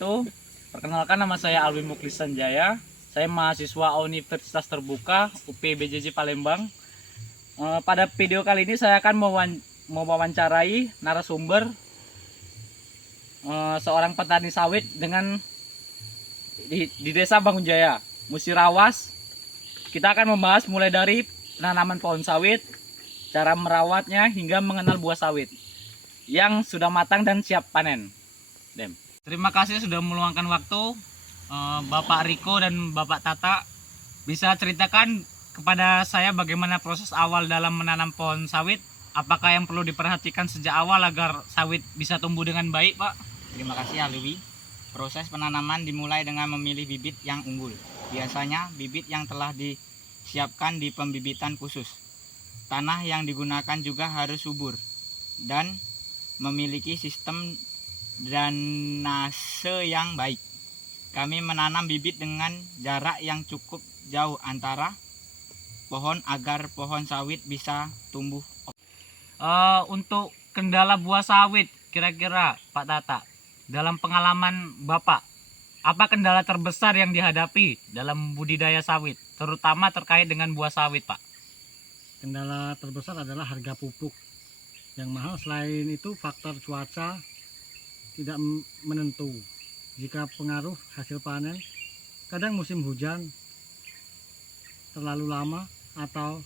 Tuh, perkenalkan nama saya Alwi Muklis Sanjaya. Saya mahasiswa Universitas Terbuka UPBJJ Palembang. Pada video kali ini saya akan mewawancarai narasumber seorang petani sawit di Desa Bangunjaya, Musirawas. Kita akan membahas mulai dari penanaman pohon sawit, cara merawatnya hingga mengenal buah sawit yang sudah matang dan siap panen. Terima kasih sudah meluangkan waktu, Bapak Riko dan Bapak Tata. Bisa ceritakan kepada saya bagaimana proses awal dalam menanam pohon sawit? Apakah yang perlu diperhatikan sejak awal agar sawit bisa tumbuh dengan baik, Pak? Terima kasih Alwi. Proses penanaman dimulai dengan memilih bibit yang unggul. Biasanya bibit yang telah disiapkan di pembibitan khusus. Tanah yang digunakan juga harus subur dan memiliki sistem drainase yang baik. Kami menanam bibit dengan jarak yang cukup jauh antara pohon agar pohon sawit bisa tumbuh. Untuk kendala buah sawit, kira-kira Pak Tata, dalam pengalaman Bapak, apa kendala terbesar yang dihadapi dalam budidaya sawit, terutama terkait dengan buah sawit, Pak? Kendala terbesar adalah harga pupuk yang mahal. Selain itu faktor cuaca tidak menentu. Jika pengaruh hasil panen, kadang musim hujan terlalu lama atau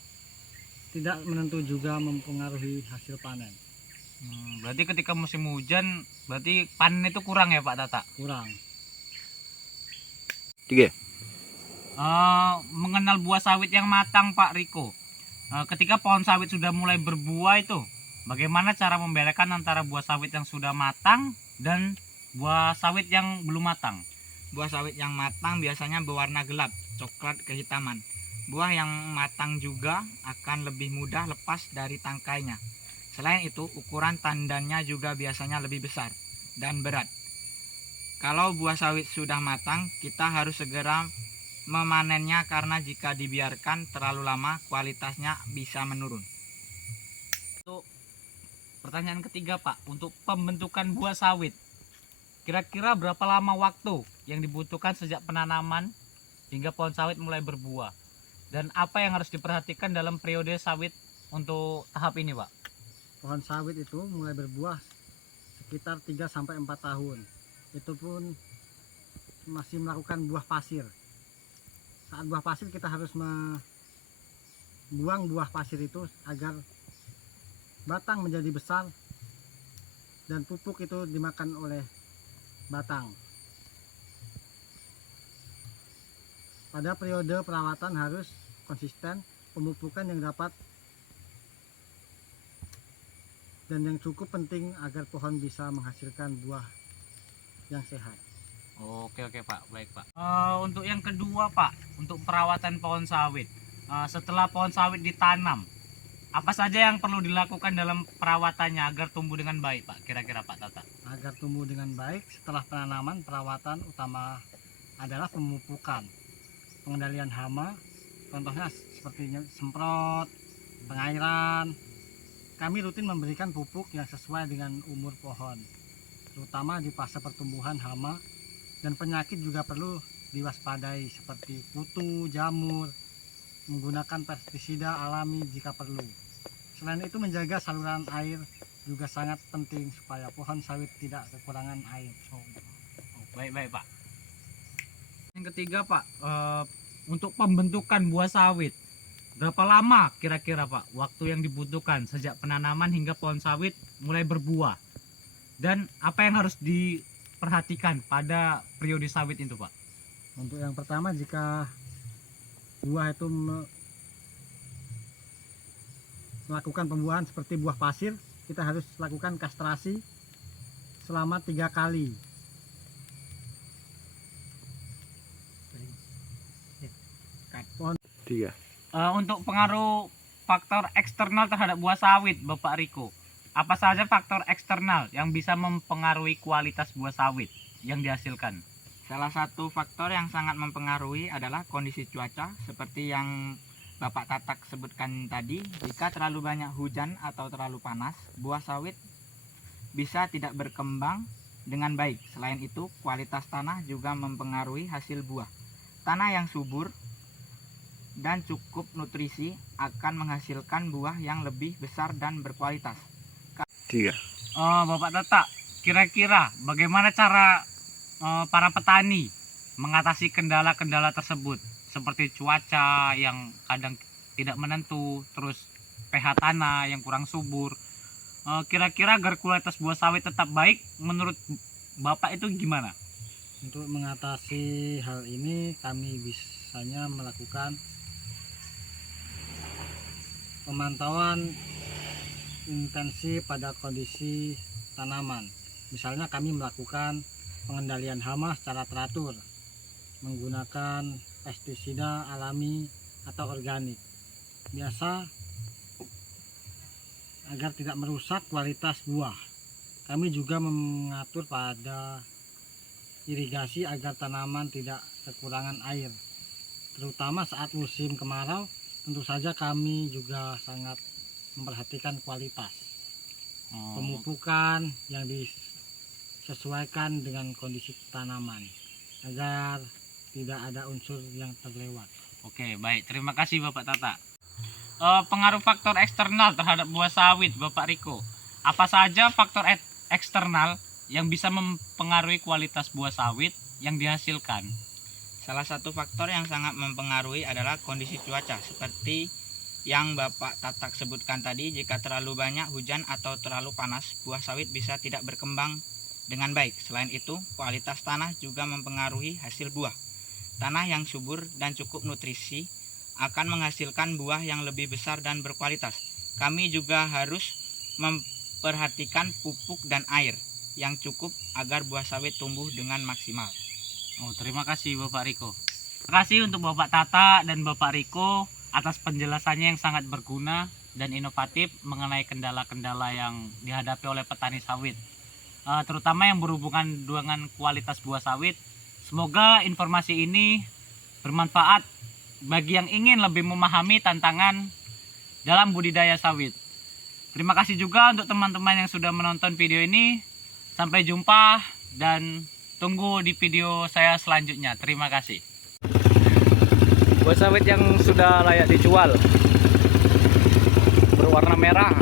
tidak menentu juga mempengaruhi hasil panen. Berarti ketika musim hujan, berarti panen itu kurang ya Pak Tata? Kurang. Mengenal buah sawit yang matang Pak Riko, ketika pohon sawit sudah mulai berbuah itu, bagaimana cara membedakan antara buah sawit yang sudah matang dan buah sawit yang belum matang? Buah sawit yang matang biasanya berwarna gelap, coklat kehitaman. Buah yang matang juga akan lebih mudah lepas dari tangkainya. Selain itu, ukuran tandannya juga biasanya lebih besar dan berat. Kalau buah sawit sudah matang, kita harus segera memanennya karena jika dibiarkan terlalu lama, kualitasnya bisa menurun. Untuk pertanyaan ketiga Pak, untuk pembentukan buah sawit, kira-kira berapa lama waktu yang dibutuhkan sejak penanaman hingga pohon sawit mulai berbuah? Dan apa yang harus diperhatikan dalam periode sawit untuk tahap ini, Pak? Pohon sawit itu mulai berbuah sekitar 3-4 tahun. Itu pun masih melakukan buah pasir. Saat buah pasir kita harus membuang buah pasir itu agar batang menjadi besar dan pupuk itu dimakan oleh batang. Pada periode perawatan harus konsisten, pemupukan yang dapat dan yang cukup penting agar pohon bisa menghasilkan buah yang sehat. Oke Pak, baik Pak. Untuk yang kedua Pak, untuk perawatan pohon sawit, setelah pohon sawit ditanam, apa saja yang perlu dilakukan dalam perawatannya agar tumbuh dengan baik Pak, kira-kira Pak Tata? Agar tumbuh dengan baik setelah penanaman, perawatan utama adalah pemupukan, pengendalian hama, contohnya seperti semprot, pengairan. Kami rutin memberikan pupuk yang sesuai dengan umur pohon, terutama di fase pertumbuhan. Hama dan penyakit juga perlu diwaspadai seperti kutu, jamur, menggunakan pestisida alami jika perlu. Selain itu, menjaga saluran air juga sangat penting supaya pohon sawit tidak kekurangan air. Baik Pak. Yang ketiga Pak, untuk pembentukan buah sawit, berapa lama kira-kira Pak waktu yang dibutuhkan sejak penanaman hingga pohon sawit mulai berbuah? Dan apa yang harus diperhatikan pada periode sawit itu Pak? Untuk yang pertama, jika buah itu melakukan pembuahan seperti buah pasir, kita harus lakukan kastrasi selama 3 kali. Untuk pengaruh faktor eksternal terhadap buah sawit, Bapak Riko, apa saja faktor eksternal yang bisa mempengaruhi kualitas buah sawit yang dihasilkan? Salah satu faktor yang sangat mempengaruhi adalah kondisi cuaca seperti yang Bapak Tatak sebutkan tadi. Jika terlalu banyak hujan atau terlalu panas, buah sawit bisa tidak berkembang dengan baik. Selain itu, kualitas tanah juga mempengaruhi hasil buah. Tanah yang subur dan cukup nutrisi akan menghasilkan buah yang lebih besar dan berkualitas. Bapak Tata, kira-kira bagaimana cara para petani mengatasi kendala-kendala tersebut seperti cuaca yang kadang tidak menentu, terus pH tanah yang kurang subur. Kira-kira agar kualitas buah sawit tetap baik, menurut Bapak itu gimana? Untuk mengatasi hal ini kami bisanya melakukan pemantauan intensif pada kondisi tanaman. Misalnya kami melakukan pengendalian hama secara teratur menggunakan pestisida alami atau organik. Biasa agar tidak merusak kualitas buah. Kami juga mengatur pada irigasi agar tanaman tidak kekurangan air. Terutama saat musim kemarau, tentu saja kami juga sangat memperhatikan kualitas pemupukan yang disesuaikan dengan kondisi tanaman agar tidak ada unsur yang terlewat. Oke, baik. Terima kasih Bapak Tata. Pengaruh faktor eksternal terhadap buah sawit, Bapak Riko. Apa saja faktor eksternal yang bisa mempengaruhi kualitas buah sawit yang dihasilkan? Salah satu faktor yang sangat mempengaruhi adalah kondisi cuaca, seperti yang Bapak Tatak sebutkan tadi. Jika terlalu banyak hujan atau terlalu panas, buah sawit bisa tidak berkembang dengan baik. Selain itu, kualitas tanah juga mempengaruhi hasil buah. Tanah yang subur dan cukup nutrisi akan menghasilkan buah yang lebih besar dan berkualitas. Kami juga harus memperhatikan pupuk dan air yang cukup agar buah sawit tumbuh dengan maksimal. Terima kasih Bapak Riko. Terima kasih untuk Bapak Tata dan Bapak Riko atas penjelasannya yang sangat berguna dan inovatif mengenai kendala-kendala yang dihadapi oleh petani sawit, terutama yang berhubungan dengan kualitas buah sawit. Semoga informasi ini bermanfaat bagi yang ingin lebih memahami tantangan dalam budidaya sawit. Terima kasih juga untuk teman-teman yang sudah menonton video ini. Sampai jumpa dan tunggu di video saya selanjutnya. Terima kasih. Buah sawit yang sudah layak dijual berwarna merah